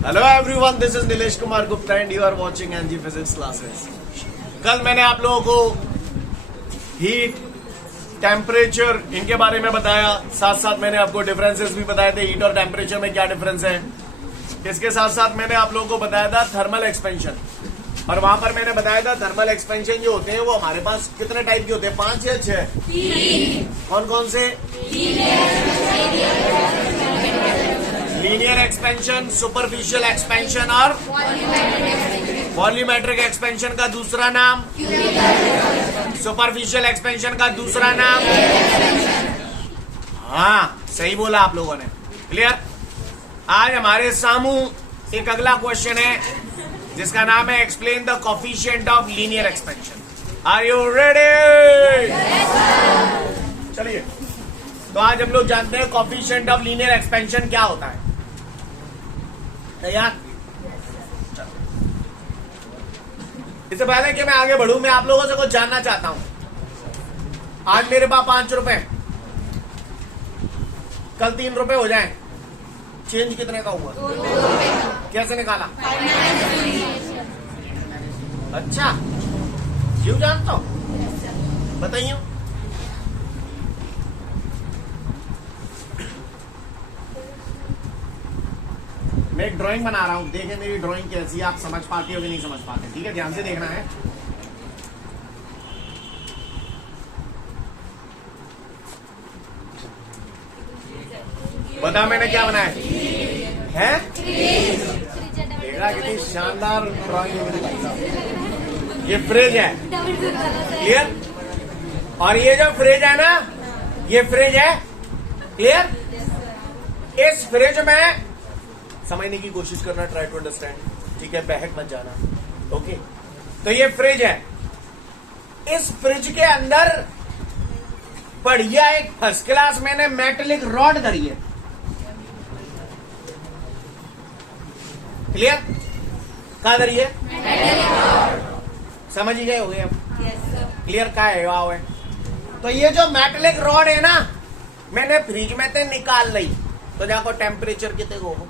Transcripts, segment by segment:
Hello everyone, this is Nilesh Kumar Gupta and you are watching NG physics classes. कल मैंने आप लोगों को हीट, टेम्परेचर इनके बारे में बताया, साथ साथ मैंने आपको डिफरेंसेस भी बताए थे, हीट और टेम्परेचर में क्या डिफरेंस है। इसके साथ साथ मैंने आप लोगों को बताया था थर्मल एक्सपेंशन, और वहां पर मैंने बताया था थर्मल एक्सपेंशन जो होते हैं वो हमारे पास कितने टाइप के होते हैं, 5 या 6? कौन कौन से? लीनियर एक्सपेंशन, सुपरफिशियल एक्सपेंशन और वॉल्यूमेट्रिक एक्सपेंशन का दूसरा नाम, सुपरफिशियल एक्सपेंशन का दूसरा नाम। हाँ, सही बोला आप लोगों ने। क्लियर? आज हमारे सामने एक अगला क्वेश्चन है जिसका नाम है explain the coefficient of linear expansion. Are you ready? चलिए, तो आज हम लोग जानते हैं कोफिशिएंट ऑफ लीनियर एक्सपेंशन क्या होता है। तैयार? इससे पहले कि मैं आगे बढ़ूं, मैं आप लोगों से कुछ जानना चाहता हूं। आज मेरे पास 5 रुपए, कल 3 रुपए हो जाएं, चेंज कितने का हुआ? 2 रुपए। कैसे निकाला? अच्छा, क्यों जानता हूं, बताइए। मैं एक ड्राइंग बना रहा हूं, देखें मेरी ड्राइंग कैसी है, आप समझ पाते हो कि नहीं समझ पाते। ठीक है, ध्यान से देखना है। बता मैंने क्या बनाया है? देखा कितनी शानदार ड्राइंग है मेरी भाई साहब। ये फ्रिज है, क्लियर? और ये जो फ्रिज है ना, ये फ्रिज है, क्लियर? इस फ्रिज में समझने की कोशिश करना, ट्राई टू अंडरस्टैंड, ठीक है? बहक मत जाना। ओके, तो ये फ्रिज है। इस फ्रिज के अंदर बढ़िया एक फर्स्ट क्लास मैंने मेटेलिक रॉड धरी है, क्लियर? कहा धरी है? समझ ही गए हो गए अब? क्लियर? का है वाव है। तो ये जो मेटेलिक रॉड है ना, मैंने फ्रिज में से निकाल ली, तो जाको टेम्परेचर कितने को हो?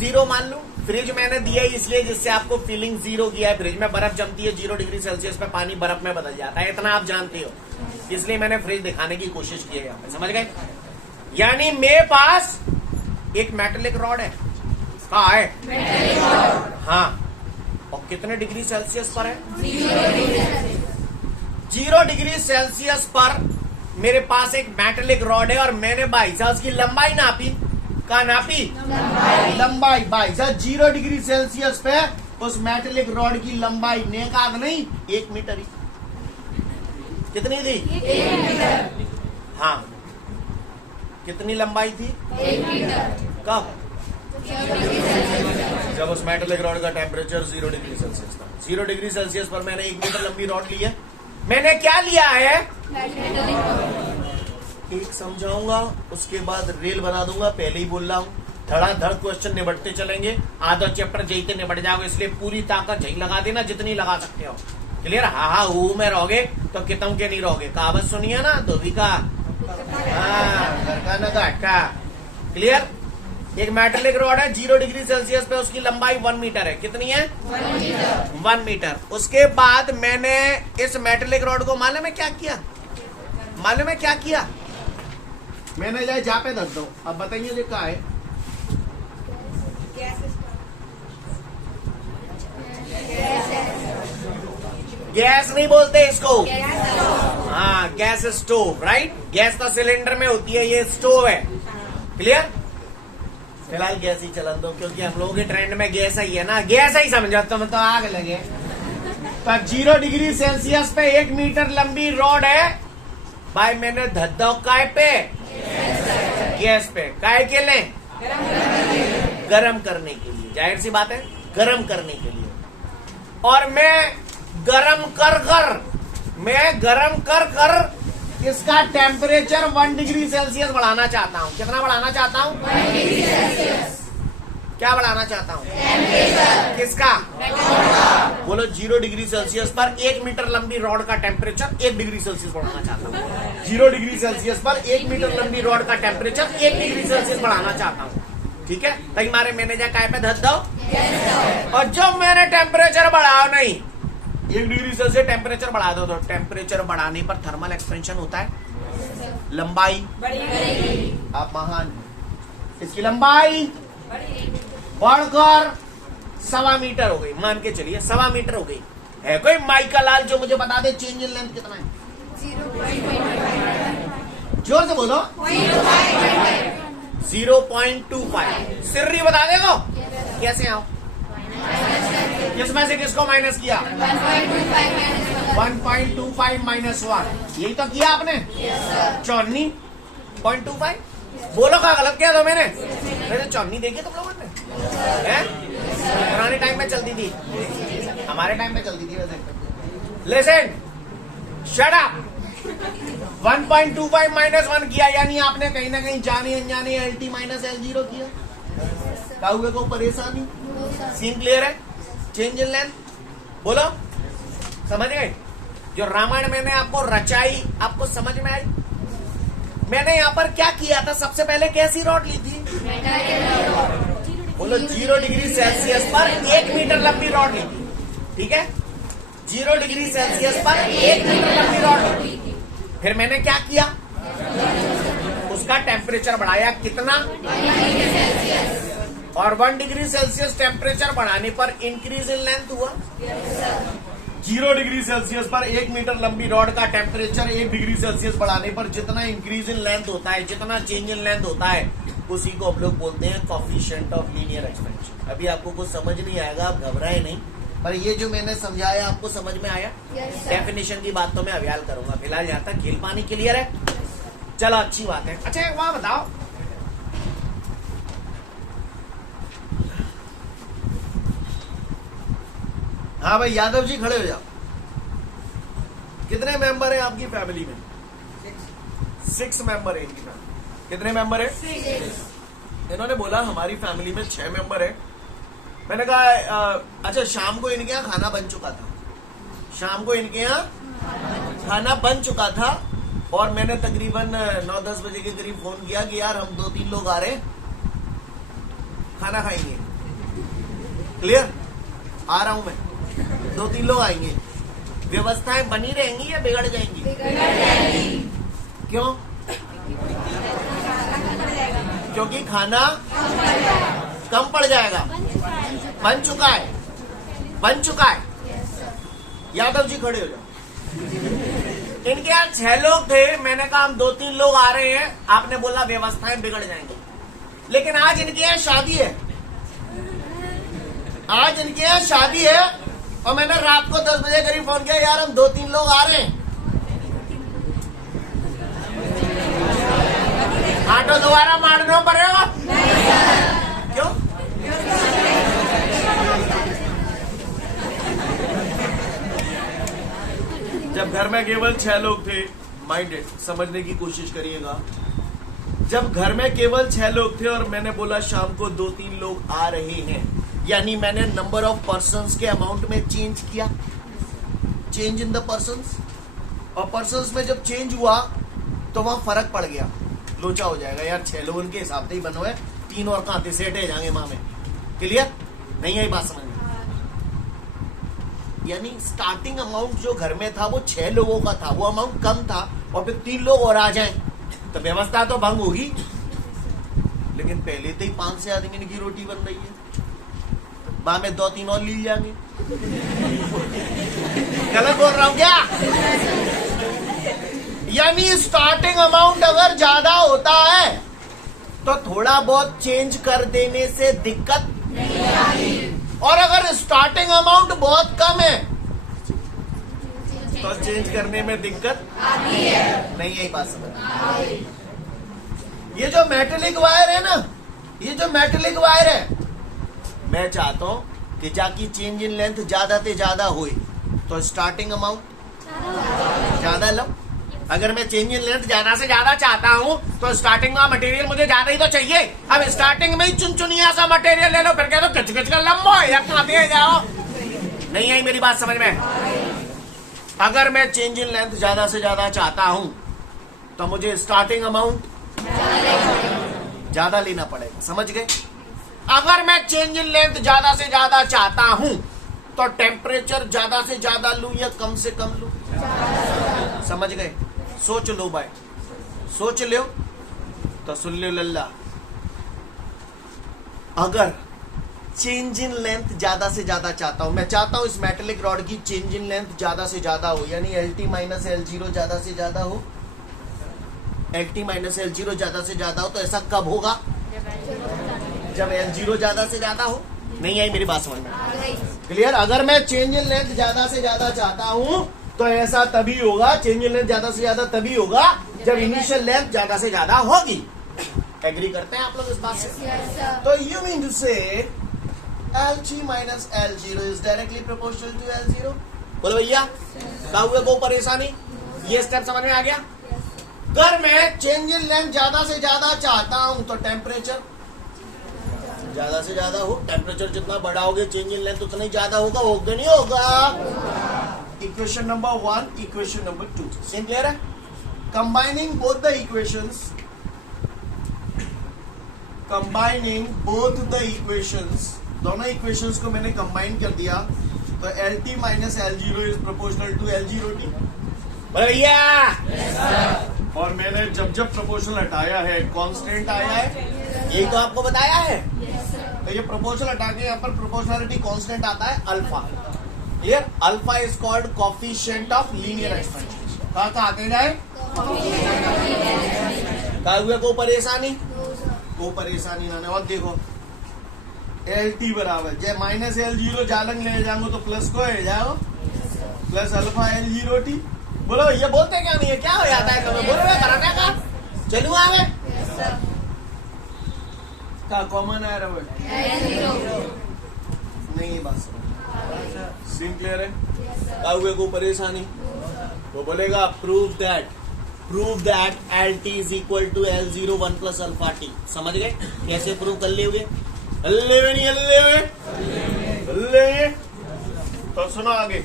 0 मान लू। फ्रिज मैंने दिया इसलिए जिससे आपको फीलिंग 0 किया है। फ्रिज में बर्फ जमती है, 0 डिग्री सेल्सियस पे पानी बर्फ में बदल जाता है, इतना आप जानते हो, इसलिए मैंने फ्रिज दिखाने की कोशिश की है यहाँ पे। समझ गए? यानी मेरे पास एक मेटेलिक रॉड है। कहाँ है? हाँ, और कितने डिग्री सेल्सियस पर है? 0 डिग्री सेल्सियस पर मेरे पास एक मेटेलिक रॉड है, और मैंने भाई साहब उसकी लंबाई नापी। कहा नापी? लंबाई भाई साहब 0 डिग्री सेल्सियस पे उस मेटेलिक रॉड की लंबाई नेकाद नहीं, 1 मीटर ही। कितनी थी? 1 मीटर। हाँ, कितनी लंबाई थी? 1 मीटर। कब? जब उस मेटेलिक रॉड का टेम्परेचर 0 डिग्री सेल्सियस था। 0 डिग्री सेल्सियस पर मैंने 1 मीटर लंबी रॉड ली है। मैंने क्या लिया है? एक समझाऊंगा, उसके बाद रेल बना दूंगा। पहले ही बोल रहा हूँ, धड़ाधड़ क्वेश्चन निबटते चलेंगे। आधा चैप्टर जैसे निबट जाओगे, इसलिए पूरी ताकत झई लगा देना, जितनी लगा सकते हो। क्लियर? हा हू में रहोगे तो कितम के नहीं रहोगे। कहावत सुनिए ना, धोबी का घर का न घाटा। क्लियर? एक मेटेलिक रॉड है, 0 डिग्री सेल्सियस पे उसकी लंबाई 1 मीटर है। कितनी है? 1 मीटर। उसके बाद मैंने इस मेटेलिक रॉड को मालूम है क्या किया? मालूम है क्या किया? मैंने जाए जहाँ पे धर दो। अब बताइए ये क्या है? गैस नहीं बोलते इसको, हाँ, गैस स्टोव, राइट? गैस तो सिलेंडर में होती है, ये स्टोव है। क्लियर? फिलहाल गैस ही चलन दो, क्योंकि हम लोगों के ट्रेंड में गैस ही है ना, गैस ही समझो तो मतलब आग लगे। तो 0 डिग्री सेल्सियस पे 1 मीटर लंबी रॉड है भाई, मैंने धद्दा काय पे? गैस पे। काय के लिए? गरम करने के लिए। जाहिर सी बात है, गरम करने के लिए। और मैं गरम कर कर इसका टेम्परेचर 1 डिग्री सेल्सियस बढ़ाना चाहता हूँ। कितना बढ़ाना चाहता हूँ? 1 डिग्री सेल्सियस। क्या बढ़ाना चाहता हूँ? टेम्परेचर। किसका? बोलो। 0 डिग्री सेल्सियस पर 1 मीटर लंबी रॉड का टेम्परेचर 1 डिग्री सेल्सियस बढ़ाना चाहता हूँ। 0 डिग्री सेल्सियस पर 1 मीटर लंबी रॉड का टेम्परेचर 1 डिग्री सेल्सियस बढ़ाना चाहता हूँ। ठीक है, तई मारे मैनेजर काय पे धर दो। और जब मैंने टेम्परेचर बढ़ाओ नहीं, 1 डिग्री सेल्सियस टेम्परेचर बढ़ा दो, तो टेम्परेचर बढ़ाने पर थर्मल एक्सपेंशन होता है, लंबाई आप महान, इसकी लंबाई बढ़कर 1.25 मीटर हो गई, मान के चलिए 1.25 मीटर हो गई। है कोई माइका लाल जो मुझे बता दे चेंज इन लेंथ कितना है? 0.25। जोर से बोलो। 0.25। सिर्री बता देगो? कैसे आओ? किसमें से किसको माइनस किया? 1.25 माइनस 1, यही तो किया आपने। 54.25। बोलो का गलत किया था मैंने? मैंने 54 देखी तुम लोगों ने? पुराने टाइम में चलती थी, हमारे टाइम में चलती थी वैसे। Listen, shut up. 1.25 माइनस 1 किया, यानी आपने कहीं ना कहीं जाने अनजाने LT माइनस L0 किया। काहुए को परेशानी? सीन क्लियर है? चेंज इन लेंथ बोलो, समझ गए? जो रामायण मैंने आपको रचाई, आपको समझ में आई? मैंने यहाँ पर क्या किया था? सबसे पहले कैसी रॉड ली थी? बोलो 0 डिग्री सेल्सियस पर 1 मीटर लंबी रॉड ली थी, ठीक है? 0 डिग्री सेल्सियस पर 1 मीटर लंबी रॉड ली थी। फिर मैंने क्या किया? उसका टेम्परेचर बढ़ाया, कितना? और 1 डिग्री सेल्सियस टेम्परेचर बढ़ाने पर इंक्रीज इन लेंथ हुआ। 0 डिग्री सेल्सियस पर 1 मीटर लंबी रॉड का टेम्परेचर 1 डिग्री सेल्सियस बढ़ाने पर जितना इंक्रीज इन लेंथ होता है, जितना चेंज इन लेंथ होता है, उसी को हम लोग बोलते हैं कोएफिशिएंट ऑफ लीनियर एक्सपेंशन। अभी आपको कुछ समझ नहीं आएगा, आप घबराए नहीं, पर ये जो मैंने समझाया आपको समझ में आया? डेफिनेशन की बात तो मैं अभ्याल करूंगा, फिलहाल यहाँ तक खेल पानी क्लियर है? चलो अच्छी बात है। अच्छा एक बात बताओ, हाँ भाई यादव जी खड़े हो जाओ। कितने मेंबर हैं आपकी फैमिली में? 6 मेंबर है इनकी फैमिली। कितने मेंबर है? 6। इन्होंने बोला हमारी फैमिली में 6 मेंबर है। मैंने कहा अच्छा शाम को इनके यहाँ खाना बन चुका था, शाम को इनके यहाँ खाना बन चुका था, और मैंने तकरीबन 9-10 बजे के करीब फोन किया कि यार हम 2-3 लोग आ रहे हैं, खाना खाएंगे। क्लियर? आ रहा हूं मैं, 2-3 लोग आएंगे। व्यवस्थाएं बनी रहेंगी या बिगड़ जाएंगी? क्यों? क्योंकि खाना कम पड़ जाएगा। बन चुका है, बन चुका है। यादव जी खड़े हो जाओ। इनके यहाँ 6 लोग थे, मैंने कहा हम 2-3 लोग आ रहे हैं, आपने बोला व्यवस्थाएं बिगड़ जाएंगी। लेकिन आज इनके यहाँ शादी है, आज इनके यहाँ शादी है, और मैंने रात को 10 बजे करीब फोन किया यार हम 2-3 लोग आ रहे हैं। ऑटो दोबारा मारना पड़ेगा? क्यों? जब घर में केवल 6 लोग थे, माइंडेड समझने की कोशिश करिएगा, जब घर में केवल 6 लोग थे और मैंने बोला शाम को 2-3 लोग आ रहे हैं, यानी मैंने नंबर ऑफ पर्सन्स के अमाउंट में चेंज किया, चेंज इन द पर्सन्स। और पर्सन्स में जब चेंज हुआ तो वहां फर्क पड़ गया, लोचा हो जाएगा यार 6 लोगों के हिसाब से ही बनो है, 3 और कहां थे सेट है जाएंगे माँ में। क्लियर? नहीं आई बात समझ में? यानी स्टार्टिंग अमाउंट जो घर में था वो 6 लोगों का था, वो अमाउंट कम था, और फिर 3 लोग और आ जाएं तो व्यवस्था तो भंग होगी। लेकिन पहले तो ही 5-6 आदमी की रोटी बन रही है, बाद में 2-3 और ली जाएंगे। गलत बोल रहा हूं क्या? यानी स्टार्टिंग अमाउंट अगर ज्यादा होता है तो थोड़ा बहुत चेंज कर देने से दिक्कत नहीं आती, और अगर स्टार्टिंग अमाउंट बहुत कम है तो चेंज करने में दिक्कत आती है। नहीं यही बात समझ? ये जो मेटेलिक वायर है ना, ये जो मेटेलिक वायर है, मैं चाहता हूं कि जाकी चेंज इन लेंथ ज्यादा से ज्यादा हुई तो स्टार्टिंग अमाउंट ज्यादा लो। अगर मैं चेंज इन लेंथ ज्यादा से ज्यादा चाहता हूं तो स्टार्टिंग का मटेरियल मुझे ज्यादा ही तो चाहिए। अब स्टार्टिंग में ही चुनचुनिया सा मटेरियल ले लो, फिर कह दो कच कच का लंबा है या खाते जाओ। नहीं आई मेरी बात समझ में? अगर मैं चेंज इन लेंथ ज्यादा से ज्यादा चाहता हूं तो मुझे स्टार्टिंग अमाउंट ज्यादा लेना पड़ेगा। समझ गए? अगर मैं चेंज इन लेंथ ज्यादा से ज्यादा चाहता हूं तो टेम्परेचर ज्यादा से ज्यादा लूं या कम से कम लूं? समझ गए? सोच लो भाई, सोच लो तो सुन लो लल्ला। अगर चेंज इन लेंथ ज्यादा से ज्यादा चाहता हूं, मैं चाहता हूं इस मेटेलिक रॉड की चेंज इन लेंथ ज्यादा से ज्यादा हो, यानी LT माइनस L0 ज्यादा से ज्यादा हो, LT माइनस L0 ज्यादा से ज्यादा हो, तो ऐसा कब होगा? जब L0 ज्यादा से ज्यादा हो। नहीं आई मेरी बात समझ में? क्लियर? अगर मैं चेंज इन लेंथ ज्यादा से ज्यादा चाहता हूं तो ऐसा तभी होगा, चेंज इन लेंथ ज्यादा से ज्यादा तभी होगा जब इनिशियल लेंथ ज्यादा से ज्यादा होगी। एग्री करते हैं आप लोग इस बात से? तो you mean to say LT minus L0 is directly proportional to L0। बोलो भैया, क्या हुआ? को परेशानी? ये स्टेप समझ में आ गया? अगर मैं चेंज इन लेंथ ज्यादा से ज्यादा चाहता हूं तो टेम्परेचर ज्यादा से ज्यादा हो, टेम्परेचर जितना बढ़ाओगे चेंज इन लेंथ उतना ही ज्यादा होगा, होगा नहीं होगा? Equation number 1, equation number 2 same clear है? Combining both the equations, combining both the equations, दोनों इक्वेशंस को मैंने कंबाइन कर दिया तो LT minus L0 is proportional to L0T। भैया और मैंने जब जब प्रोपोर्शनल हटाया है कांस्टेंट आया है, ये तो आपको बताया है। तो ये प्रोपोर्शनल हटा के यहाँ पर प्रोपोर्शनलिटी कांस्टेंट आता है alpha. Clear? Alpha is called coefficient of linear expansion. कहा आते जाए क्या हुआ? को परेशानी? को परेशानी ना। और देखो LT बराबर जय माइनस L0 जालंग ले जाऊंगा तो प्लस को है जाओ प्लस अल्फा L0T। बोलो ये बोलते क्या नहीं है? क्या हो जाता है तुम्हें? बोलो कराने का चलू आगे का कॉमन आ रहा है नहीं? बस सिम क्लियर है? क्या हुए को परेशानी? वो बोलेगा prove that LT is equal to L0 1 plus alpha T। समझ गए? कैसे प्रूव कर ले हुए? हल्ले हुए नहीं हल्ले हुए? तो सुनो आगे।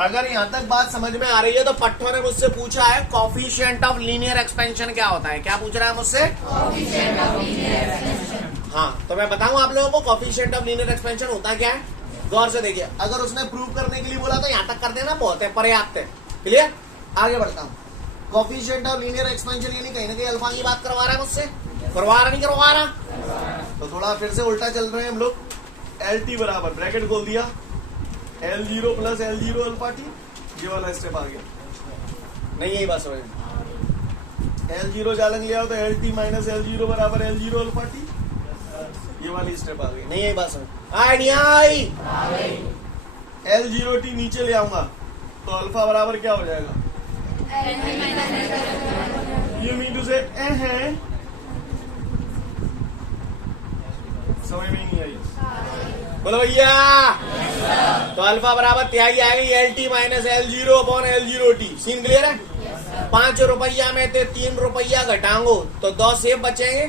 अगर यहां तक बात समझ में आ रही है तो पट्टो ने मुझसे पूछा है कोफिशिएंट ऑफ लीनियर एक्सपेंशन क्या होता है? क्या पूछ रहा है मुझसे? Coefficient of linear expansion. हाँ, तो मैं बताऊं आप लोगों को कोफिशिएंट ऑफ लीनियर एक्सपेंशन होता क्या है? गौर से देखिए। अगर उसने प्रूव करने के लिए बोला तो यहां तक कर देना बहुत है, पर्याप्त है। क्लियर? आगे बढ़ता हूं। कोफिशिएंट ऑफ लीनियर एक्सपेंशन यानी कहीं ना कहीं अल्फा की बात करवा रहा है मुझसे। करवा रहा नहीं करवा रहा? तो थोड़ा फिर से उल्टा चल रहे हैं हम लोग। LT बराबर ब्रैकेट खोल दिया L0 plus L0 alpha T। ये वाला स्टेप आ गया। नहीं यही बात समझ? L0 जालंग लिया तो LT माइनस L0 बराबर L0 अल्फा T। ये वाली स्टेप आ गई। नहीं यही बात समझ? आई L0T नीचे ले आऊंगा तो अल्फा बराबर क्या हो जाएगा? यू मीन टू से समझ में नहीं आई? बोलो भैया। तो अल्फा बराबर तिहाई आएगी LT minus L0 upon L0T। Scene clear है? 5 रुपया में से 3 रुपया घटाओ तो 2 सेब बचेंगे?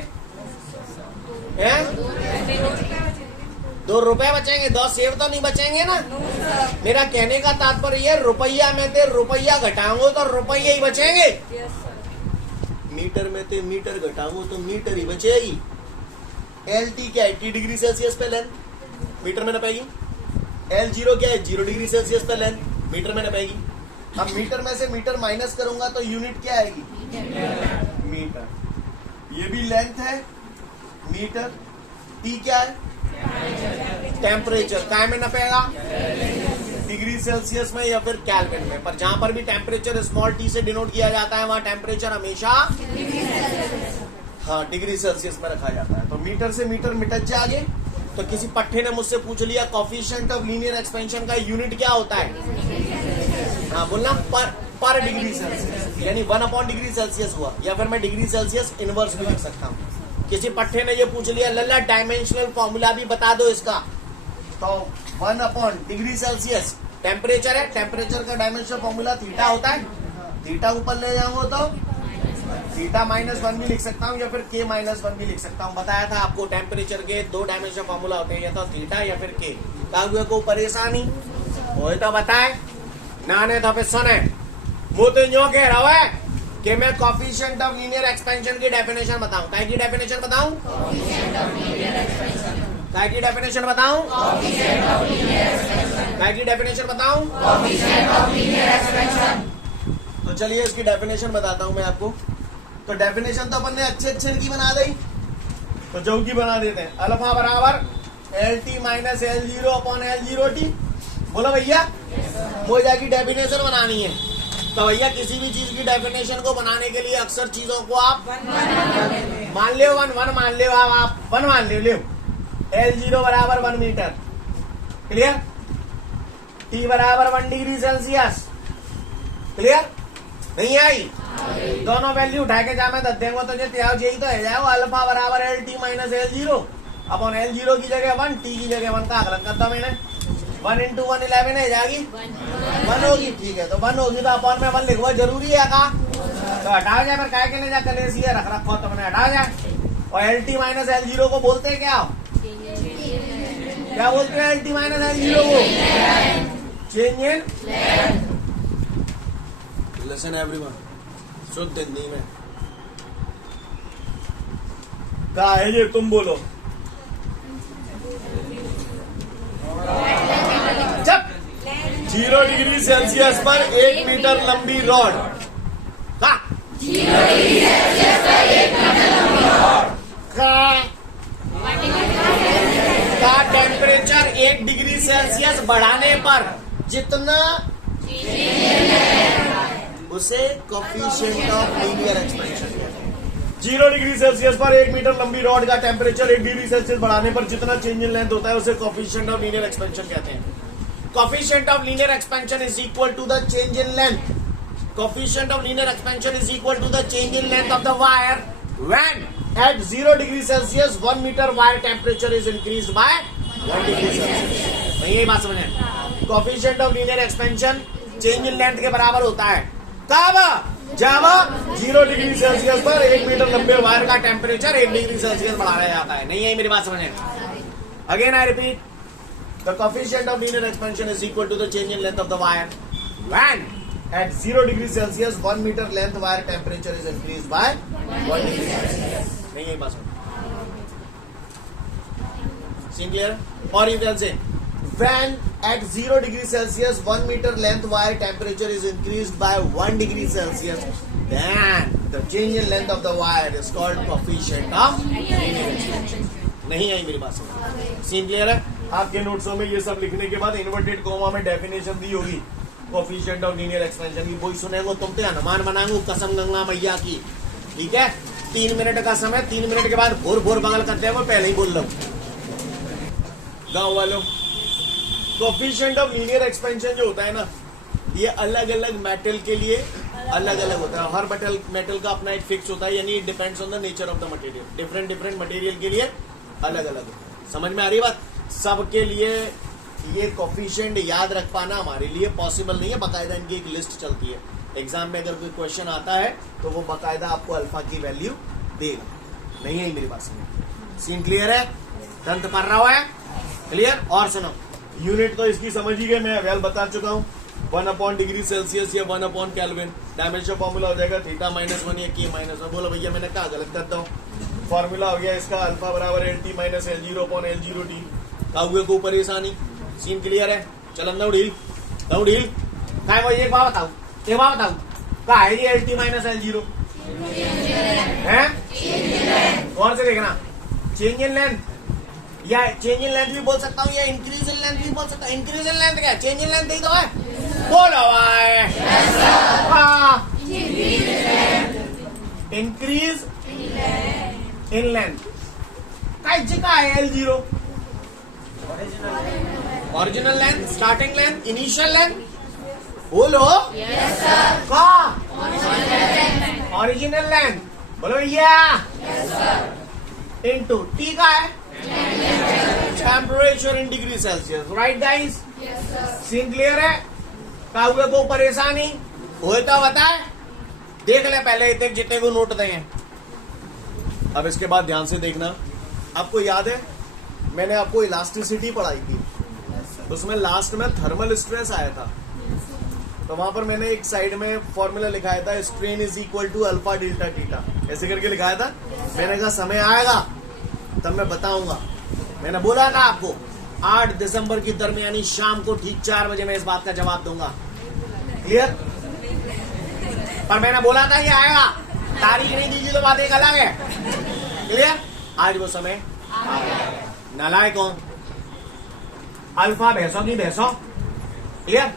2 रुपए बचेंगे, 2 सेब तो नहीं बचेंगे ना? मेरा कहने का तात्पर्य है रुपया में से रुपया घटाओ तो रुपये ही बचेंगे। मीटर में से मीटर घटाओ तो मीटर ही बचेगी। LT क्या है? T डिग्री सेल्सियस पे लेंथ, मीटर में नपेगी। L0 क्या है? 0 डिग्री सेल्सियस पे लेंथ, मीटर में नपेगी। अब मीटर में से मीटर माइनस करूंगा तो यूनिट क्या आएगी? मीटर। ये भी लेंथ है मीटर। T क्या है? टेम्परेचर। काय में नपेगा? डिग्री सेल्सियस में या फिर केल्विन में। पर जहां पर भी टेम्परेचर स्मॉल t से डिनोट किया जाता है वहां टेम्परेचर हमेशा हाँ डिग्री सेल्सियस में रखा जाता है। तो मीटर से मीटर मिटत जागे। तो किसी पट्टे ने मुझसे पूछ लिया कोफिशिएंट ऑफ लीनियर एक्सपेंशन का यूनिट क्या होता है? हाँ बोलना पर डिग्री सेल्सियस, यानी 1 अपॉन डिग्री सेल्सियस हुआ, या फिर मैं डिग्री सेल्सियस इनवर्स भी लिख सकता हूँ। किसी पट्टे ने ये पूछ लिया लल्ला डायमेंशनल फॉर्मूला भी बता दो इसका, तो 1 अपॉन डिग्री सेल्सियस टेम्परेचर है, टेम्परेचर का डायमेंशनल फॉर्मूला थीटा होता है। थीटा ऊपर ले जाऊंगा तो थीटा -1 भी लिख सकता हूँ या फिर k -1 भी लिख सकता हूँ। बताया था आपको टेम्परेचर के 2 डायमेंशनल फॉर्मूला होते हैं, या तो थीटा या फिर k। कागुए को परेशानी हो तो बताए नाने तो फिर सुने। वो तो यूं कह रहा है कि मैं कोफिशिएंट ऑफ लीनियर एक्सपेंशन की डेफिनेशन बताऊं। क्या की डेफिनेशन बताऊं? काय की डेफिनेशन बताऊं? काय की डेफिनेशन बताऊं? तो चलिए इसकी डेफिनेशन बताता हूं मैं आपको। तो डेफिनेशन तो अपन ने अच्छे की बना दी, तो जो की बना देते हैं। अल्फा बराबर LT minus L0 upon L0T। बोलो भैया, वो जाकी डेफिनेशन बनानी है। तो भैया किसी भी चीज की डेफिनेशन को बनाने के लिए अक्सर चीजों को आप मान ले, वन मान ले, आप वन मान ले। L0 बराबर 1 मीटर, क्लियर। T बराबर 1 डिग्री सेल्सियस, क्लियर। नहीं आई? दोनों वैल्यू उठा के जा मैं दस देंगे तो यही तो है जाओ। अल्फा बराबर LT minus L0 upon L0 की जगह 1, T की जगह 1 का आकलन करता मैंने। 1 इंटू 1 11 है जाएगी, 1 होगी, ठीक है। तो 1 होगी तो अपॉन में 1 लिखवा जरूरी है का, तो हटा जाए। पर काय के ले जा कले सी रख रखो तो मैंने हटा जाए। और LT माइनस L0 को बोलते हैं क्या बोलते हैं LT माइनस L0 को? Change in. लिसन एवरीवन, शुद्ध हिंदी में क्या है ये, तुम बोलो। जब 0 डिग्री सेल्सियस पर 1 मीटर लंबी रॉड का 0 डिग्री सेल्सियस पर 1 मीटर लंबी रॉड का टेम्परेचर 1 डिग्री सेल्सियस बढ़ाने पर जितना उसे कोफिशिएंट ऑफ लीनियर एक्सपेंशन कहते हैं। 0 डिग्री सेल्सियस पर 1 मीटर लंबी रॉड का टेम्परेचर 1 डिग्री सेल्सियस बढ़ाने पर जितना चेंज इन लेंथ होता है उसे कोफिशिएंट ऑफ लीनियर एक्सपेंशन कहते हैं। Coefficient of linear expansion is equal to the change in length. Coefficient of linear expansion is equal to the change in length of the wire when at 0 degree Celsius 1 meter wire temperature is increased by 1 degree Celsius. नहीं, ये बात समझे। Coefficient of linear expansion change in length के बराबर होता है कब? जब 0 डिग्री सेल्सियस पर 1 मीटर लंबे वायर का टेम्परेचर 1 डिग्री सेल्सियस बढ़ाया जाता है। नहीं है मेरी बात समझे? Again I repeat, the coefficient of linear expansion is equal to the change in length of the wire when at 0 degree Celsius 1 meter length wire temperature is increased by 1 degree Celsius. नहीं है बात समझ? Scene clear? और you can say when at 0 degree Celsius 1 meter length wire temperature is increased by 1 degree Celsius, then the change in length of the wire is called coefficient of linear expansion. नहीं आई मेरी बात समझ? Scene clear है? आपके नोट्सों में ये सब लिखने के बाद इन्वर्टेड कोमा में डेफिनेशन दी होगी कोफिशिएंट ऑफ लीनियर एक्सपेंशन की। वही सुनेंगे तुम तो अनुमान बनाएंगे कसम गंगा मैया की, ठीक है। 3 मिनट का समय, 3 मिनट के बाद भोर भोर बगल करते हैं, मैं पहले ही बोल रहा हूँ गाँव वालों। कोफिशिएंट ऑफ लीनियर एक्सपेंशन जो होता है ना, ये अलग अलग मेटल के लिए अलग अलग होता है। हर मेटल का अपना एक फिक्स होता है, यानी depends on the nature of the material. Different material के लिए अलग अलग होता है। समझ में आ रही बात? सबके लिए ये कोफिशिएंट याद रख पाना हमारे लिए पॉसिबल नहीं है। बाकायदा इनकी एक लिस्ट चलती है। एग्जाम में अगर कोई क्वेश्चन आता है तो वो बाकायदा आपको अल्फा की वैल्यू देगा। नहीं है मेरी बात समझ? सीन क्लियर है? दंत पढ़ रहा है? क्लियर? और सुनो, यूनिट तो इसकी समझ ही गए, मैं वेल बता चुका हूँ। 1 अपॉन डिग्री सेल्सियस या 1 अपॉन केल्विन। डायमेंशन फॉर्मूला हो जाएगा थीटा माइनस 1 या के माइनस 1। बोलो भैया मैंने कहा गलत करता हूँ। फॉर्मूला हो गया इसका अल्फा बराबर LT minus L0 upon L0T। काउए को परेशानी। सीन क्लियर है? चलन दौड़ ढील काय वो एक बात बताऊ क्या है ये LT माइनस L0 है? और से देखना चेंज इन लेंथ, या चेंज इन लेंथ भी बोल सकता हूँ, या इंक्रीज इन लेंथ भी बोल सकता हूँ। इंक्रीज इन लेंथ क्या? चेंज इन लेंथ ही तो है। बोलो भाई। इंक्रीज इन लेंथ का है L0? Original length, starting length, initial length. बोलो का ओरिजिनल लेंथ। बोलो भैया इंटू टी का है temperature in degree Celsius. Right guys? Scene clear है? काउए को परेशानी हो तो बताए, देख ले पहले इतने जितने को नोट देंगे। अब इसके बाद ध्यान से देखना। आपको याद है मैंने आपको इलास्टिसिटी पढ़ाई थी, उसमें लास्ट में थर्मल स्ट्रेस आया था। तो वहां पर मैंने एक साइड में फॉर्मूला लिखाया था, strain is equal to alpha delta theta, ऐसे करके लिखाया था। मैंने कहा समय आएगा तब मैं बताऊंगा। मैंने बोला था आपको 8 दिसंबर की दरमियानी शाम को ठीक 4 बजे मैं इस बात का जवाब दूंगा। क्लियर? पर मैंने बोला था ये आएगा, तारीख नहीं दीजिए तो बात एक अलग है। क्लियर? आज वो समय नालायक कौन? अल्फा भैंसों की भैंसों। क्लियर?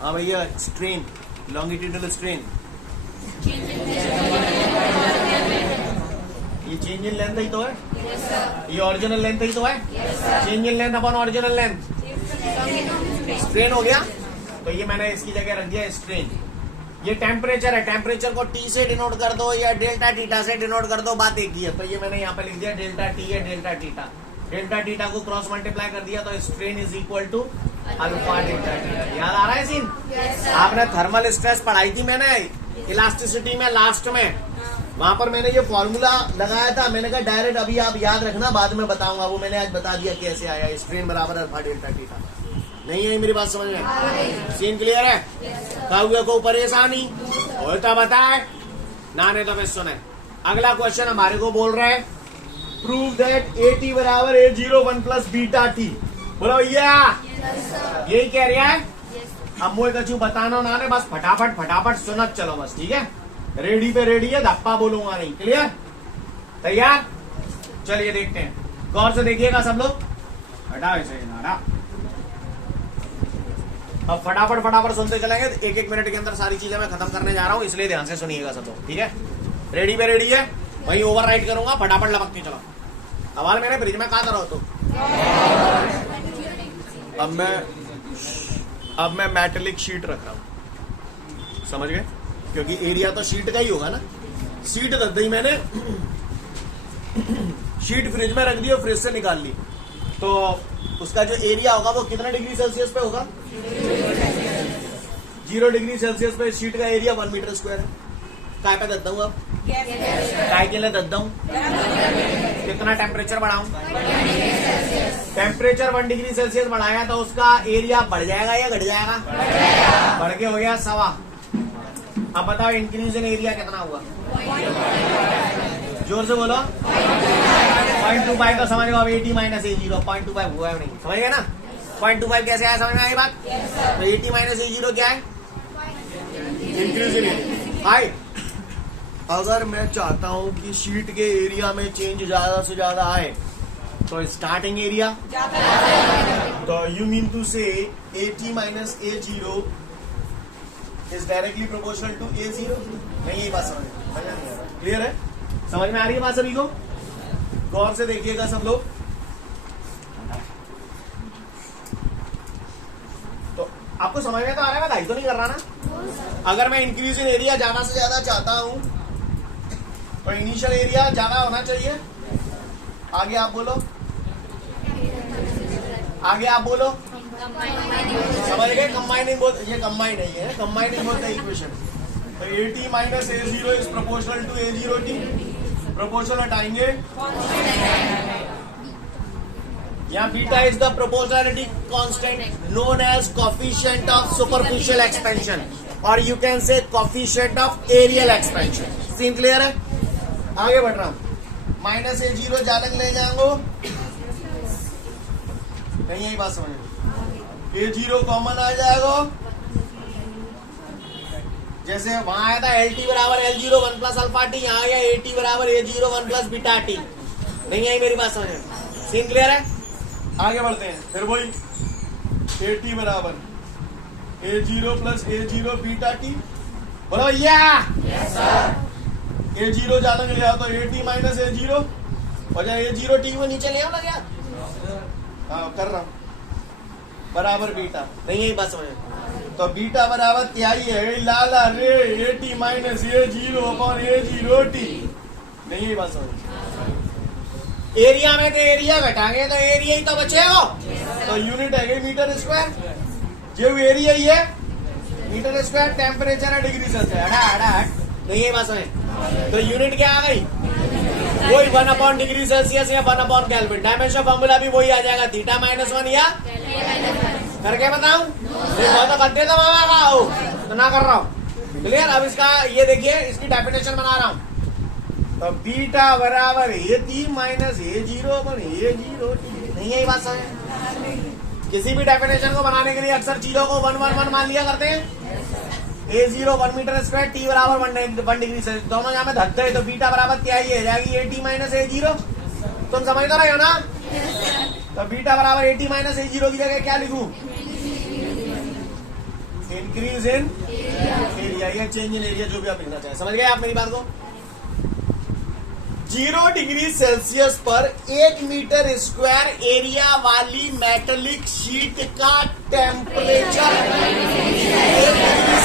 हाँ भैया, स्ट्रेन, लॉन्गिट्यूडनल स्ट्रेन, ये चेंज इन लेंथ ही तो है। ये ओरिजिनल लेंथ ही तो है। Change in length upon original length strain हो गया। तो ये मैंने इसकी जगह रख दिया स्ट्रेन। ये टेम्परेचर है, टेम्परेचर को टी से डिनोट कर दो या डेल्टा टीटा से डिनोट कर दो, बात एक ही है। तो ये मैंने यहाँ पे लिख दिया डेल्टा टी है डेल्टा टीटा। डेल्टा टीटा को क्रॉस मल्टीप्लाई कर दिया तो strain is equal to alpha delta theta. याद आ रहा है सीन? आपने थर्मल स्ट्रेस पढ़ाई थी मैंने इलास्टिसिटी में लास्ट में, वहां पर मैंने ये फॉर्मूला लगाया था। मैंने कहा डायरेक्ट अभी आप याद रखना, बाद में बताऊंगा। वो मैंने आज बता दिया कैसे आया। स्ट्रेन बराबर अल्फा डेल्टा टीटा। नहीं है मेरी बात समझ में? सीन क्लियर है? कहुए को परेशानी होता बताए ना, नहीं तो फिर सुने। अगला क्वेश्चन हमारे को बोल रहा है प्रूव दैट ए टी बराबर A01 प्लस बीटा टी। बोलो भैया, यही कह रहा है। अब मुझे कछु बताना ना, बस फटाफट फटाफट सुनत चलो बस, ठीक है? रेडी पे रेडी है, धप्पा बोलूंगा नहीं। क्लियर? तैयार? चलिए देखते हैं, गौर से देखिएगा सब लोग। हटाओ इसे नारा। अब फटाफट फटाफट सुनते चलेंगे। एक एक मिनट के अंदर सारी चीजें मैं खत्म करने जा रहा हूँ, इसलिए ध्यान से सुनिएगा सब लोग, ठीक है? रेडी पे रेडी है, वही ओवर राइट करूंगा, फटाफट लपकते चलो। सवाल मैंने फ्रिज में कहा था, रहो तो। अब मैं मेटेलिक शीट रख रहा हूं, समझ गए? क्योंकि एरिया तो शीट का ही होगा ना। शीट रख दी मैंने, शीट फ्रिज में रख दी और फ्रिज से निकाल ली, तो उसका जो एरिया होगा वो कितना डिग्री सेल्सियस पे होगा? 0 डिग्री सेल्सियस पे शीट का एरिया 1 मीटर स्क्वायर है। काय पे देता हूँ अब? काय के लिए देता हूँ? कितना टेम्परेचर बढ़ाऊं? टेम्परेचर 1 डिग्री सेल्सियस बढ़ाया तो उसका एरिया बढ़ जाएगा या घट जाएगा? बढ़ के हो गया 1.25। अब बताओ इंक्रीज इन एरिया कितना हुआ? जोर से बोलो। 0.25 तो समझ गए। अब 80 माइनस A0 0.25 हुआ है नहीं, समझ गए ना? 0.25 कैसे आया, समझ में आई बात? तो 80 माइनस A0 क्या है? Increase in area. हाई, अगर मैं चाहता हूं कि शीट के एरिया में चेंज ज्यादा से ज्यादा आए तो स्टार्टिंग एरिया, तो you mean to say 80 minus A0 is directly proportional to A0। नहीं, ये बात समझ में क्लियर है? समझ में आ रही है बात सभी को? गौर से देखिएगा सब लोग। तो आपको समझ में तो आ रहा है, मैं गाइड तो नहीं कर रहा ना? अगर मैं इंक्रीज इन एरिया ज्यादा से ज्यादा चाहता हूं तो इनिशियल एरिया ज्यादा होना चाहिए। आगे आप बोलो, आगे आप बोलो। समझ गए? कंबाइनिंग बोल, ये कंबाइन नहीं है, कंबाइनिंग बोलते इक्वेशन। तो 80 minus A0 is proportional to A0T। Proportional हटाएंगे, यहाँ beta is the proportionality constant known as coefficient of superficial expansion, और you can say coefficient of areal expansion. Scene clear है? आगे बढ़ रहा हूं। माइनस A0 जालक ले जाएंगे, नहीं यही बात समझ। A0 कॉमन आ जाएगा, जैसे वहां आया था LT बराबर L01 प्लस अल्फा टी, यहाँ आया AT बराबर A01 प्लस बीटा टी। नहीं आई मेरी बात समझ में? सीन क्लियर है? आगे बढ़ते हैं। फिर वही AT बराबर A0 plus A0 beta T. बोलो भैया। A0 ज्यादा ले आओ तो AT माइनस A0 हो जाए। A0T को नीचे ले आओ ना यार। हाँ कर रहा हूं। बराबर बीटा। नहीं यही बात समझ? तो बीटा बराबर क्या ही है? लाला रे AT minus A0 upon A0T। नहीं यही बात समझ? एरिया में तो एरिया घटाएंगे तो एरिया ही तो बचेगा। तो यूनिट है मीटर स्क्वायर, जो एरिया ही है मीटर स्क्वायर। टेम्परेचर है डिग्री सेल्सियस। हट। नहीं यही बात समझ? तो यूनिट क्या आ गई? वही 1 अपॉन डिग्री सेल्सियस या 1 अपॉन केल्विन। डायमेंशन फॉर्मूला भी वही आ जाएगा, थीटा माइनस 1 या करके बताऊं? तो करते तो मामा का हो, तो ना कर रहा हूं। क्लियर? अब इसका ये देखिए, इसकी डेफिनेशन बना रहा हूं। तो बीटा बराबर A3 माइनस A0 अपन A0 नहीं है ये बात समझ। किसी भी डेफिनेशन को बनाने के लिए अक्सर चीजों को 1 1 1 मान लिया करते हैं। A0 1 मीटर स्क्वायर, T बराबर 1 डिग्री से दोनों यहाँ में धक्के है, तो बीटा बराबर क्या ही है जाएगी AT माइनस A0। तुम समझ तो रहे हो ना। तो बीटा बराबर AT माइनस A0 की जगह क्या लिखूं? इंक्रीज इन एरिया या चेंज इन एरिया, जो भी आप लिखना चाहें। समझ गए आप मेरी बात को? 0 डिग्री सेल्सियस पर 1 मीटर स्क्वायर एरिया वाली मेटेलिक शीट का टेम्परेचर 1 डिग्री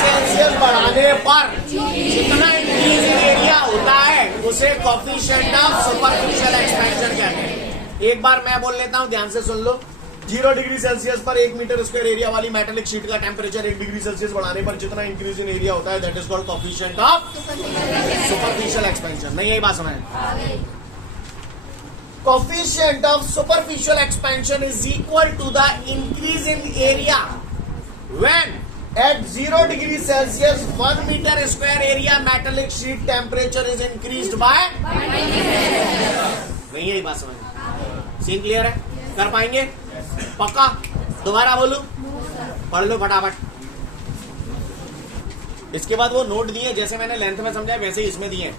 सेल्सियस बढ़ाने पर जितना इंक्रीज इन एरिया होता है उसे कोफिशिएंट ऑफ सुपरफिशियल एक्सपेंशन कहते हैं। एक बार मैं बोल लेता हूं, ध्यान से सुन लो। 0 डिग्री सेल्सियस पर 1 मीटर स्क्वायर एरिया वाली मेटेलिक शीट का टेम्परेचर 1 डिग्री सेल्सियस बढ़ाने पर जितना इंक्रीज इन एरिया होता है that is called coefficient of superficial expansion. नहीं यही बात समझ? Coefficient of superficial expansion is equal to the increase in area when at 0 degree Celsius 1 meter square area metallic sheet temperature is increased by. नहीं यही बात समझ? Scene clear है? कर पाएंगे पक्का? दोबारा बोलूं? पढ़ लो फटाफट। इसके बाद वो नोट दिए जैसे मैंने लेंथ में समझाया वैसे ही इसमें दिए।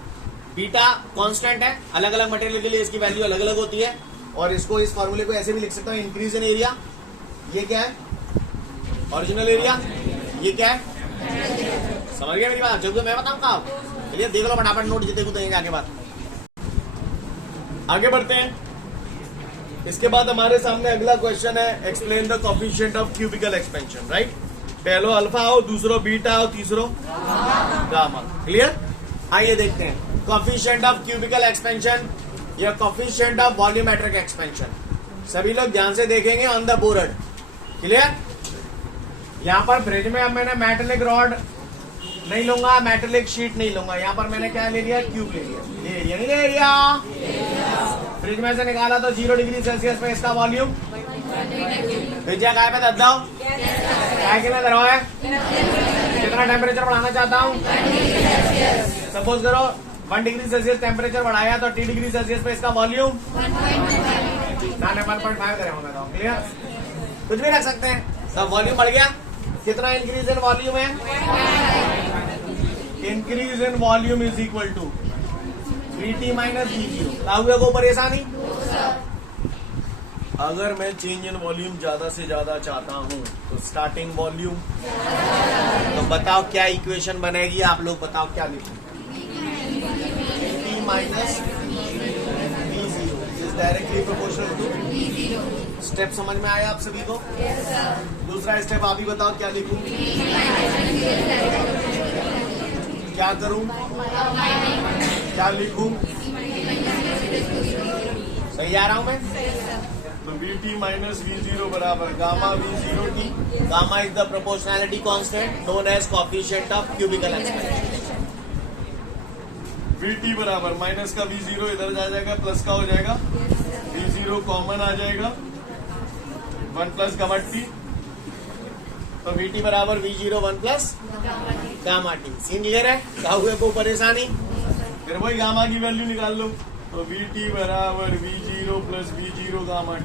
बीटा कांस्टेंट है, अलग अलग मटेरियल के लिए इसकी वैल्यू अलग अलग होती है, और इसको इस फॉर्मूले को ऐसे भी लिख सकता हूं, इंक्रीज इन एरिया। ये क्या है? Original area. ये क्या है? समझ गया मेरी बात? जब मैं बताऊंगा आप चलिए देख लो फटाफट नोट, जितने को देंगे आगे बात। आगे बढ़ते हैं। इसके बाद हमारे सामने अगला क्वेश्चन है, explain the coefficient of cubical expansion. Right, पहलो अल्फा हो, दूसरो बीटा हो, तीसरो गामा। क्लियर? आइए देखते हैं कोफिशिएंट ऑफ क्यूबिकल एक्सपेंशन या कोफिशिएंट ऑफ वॉल्यूमेट्रिक एक्सपेंशन। सभी लोग ध्यान से देखेंगे ऑन द बोर्ड। क्लियर? यहाँ पर फ्रिज में अब मैंने मेटेलिक रॉड नहीं लूंगा, मेटेलिक शीट नहीं लूंगा, यहाँ पर मैंने क्या ले लिया? क्यूब ले लिया। एरिया नहीं ले लिया। फ्रिज में से निकाला तो 0 डिग्री सेल्सियस पे इसका वॉल्यूम भैया काय पे दद्दाओ क्या के लिए है? कितना टेम्परेचर बढ़ाना चाहता हूँ? सपोज करो 1 डिग्री सेल्सियस टेम्परेचर बढ़ाया तो 3 डिग्री सेल्सियस पे इसका वॉल्यूम 1.5 करें। क्लियर? कुछ भी रख सकते हैं। सब वॉल्यूम बढ़ गया। कितना इंक्रीज इन वॉल्यूम है? Increase in volume is equal to VT minus V0। Rahul को परेशानी? अगर मैं चेंज इन वॉल्यूम ज्यादा से ज्यादा चाहता हूं तो स्टार्टिंग वॉल्यूम, तो बताओ क्या इक्वेशन बनेगी? आप लोग बताओ क्या लिखें? VT minus V0 is directly proportional to V0। Step समझ में आया आप सभी को? दूसरा स्टेप आप ही बताओ क्या लिखूं? क्या करूं? क्या लिखूं? सही आ रहा हूं मैं? तो VT माइनस V0 बराबर gamma V0 T। Gamma is the proportionality constant known as coefficient of cubical expansion. VT बराबर माइनस का V0 इधर जा जाएगा, प्लस का हो जाएगा, V0 कॉमन आ जाएगा, 1 प्लस गामा T। तो VT बराबर V0 1 plus gamma T। Scene clear है? हुए को परेशानी? फिर वही गामा की वैल्यू निकाल लो। तो VT बराबर V0 plus V0 gamma T।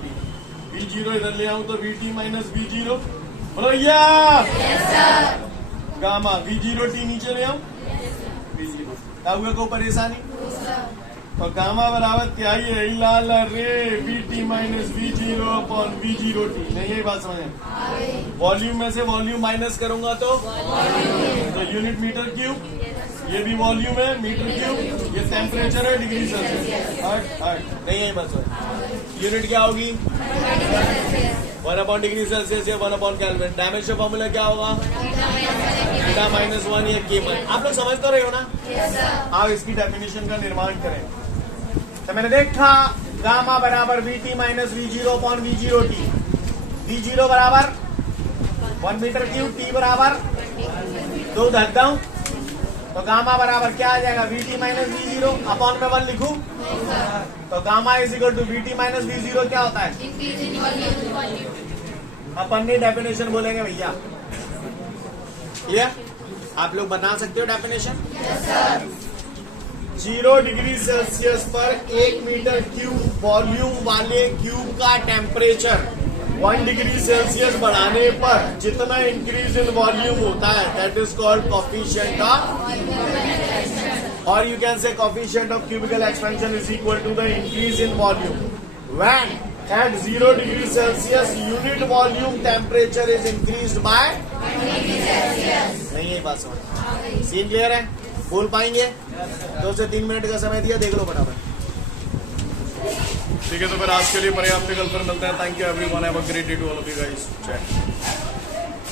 V0 इधर ले आऊं तो VT माइनस V0 बोलो या गामा V0 T नीचे ले आऊं V0। हुए को परेशानी? तो गामा बराबर क्या ही है? लाल रे VT minus V0 upon V0 T। नहीं यही बात समझे? वॉल्यूम में से वॉल्यूम माइनस करूंगा तो यूनिट मीटर क्यूब, ये भी वॉल्यूम है मीटर क्यूब, ये टेम्परेचर है डिग्री सेल्सियस। हट नहीं यही बात समझे? यूनिट क्या होगी? 1 अपॉन डिग्री सेल्सियस या 1 अपॉन केल्विन। डायमेंशन फॉर्मूला क्या होगा? बीटा माइनस 1 या के माइनस। आप लोग समझ तो रहे हो ना? आप इसकी डेफिनेशन का निर्माण करें। तो मैंने देखा गामा बराबर VT minus V0 upon V0 T। V0 बराबर 1 मीटर क्यूब, T बराबर 2 धरता हूं तो गामा बराबर क्या आ जाएगा? VT माइनस V0 अपॉन में 1 लिखूं तो gamma is equal to VT minus V0 क्या होता है? अपन ने डेफिनेशन बोलेंगे भैया। ये आप लोग बना सकते हो डेफिनेशन? 0 डिग्री सेल्सियस पर 1 मीटर क्यूब वॉल्यूम वाले क्यूब का टेम्परेचर 1 डिग्री सेल्सियस बढ़ाने पर जितना इंक्रीज इन वॉल्यूम होता है that is called coefficient of, और you can say coefficient of cubical expansion is equal to the increase in volume when at 0 degree Celsius unit volume temperature is increased by नहीं, ये बात समझ scene clear है? बोल पाएंगे? 2 से 3 minute का समय दिया, देख लो फटाफट। ठीक है, तो फिर आज के लिए पर्याप्त, कल फिर मिलते हैं। Thank you everyone, have a great day to all of you guys.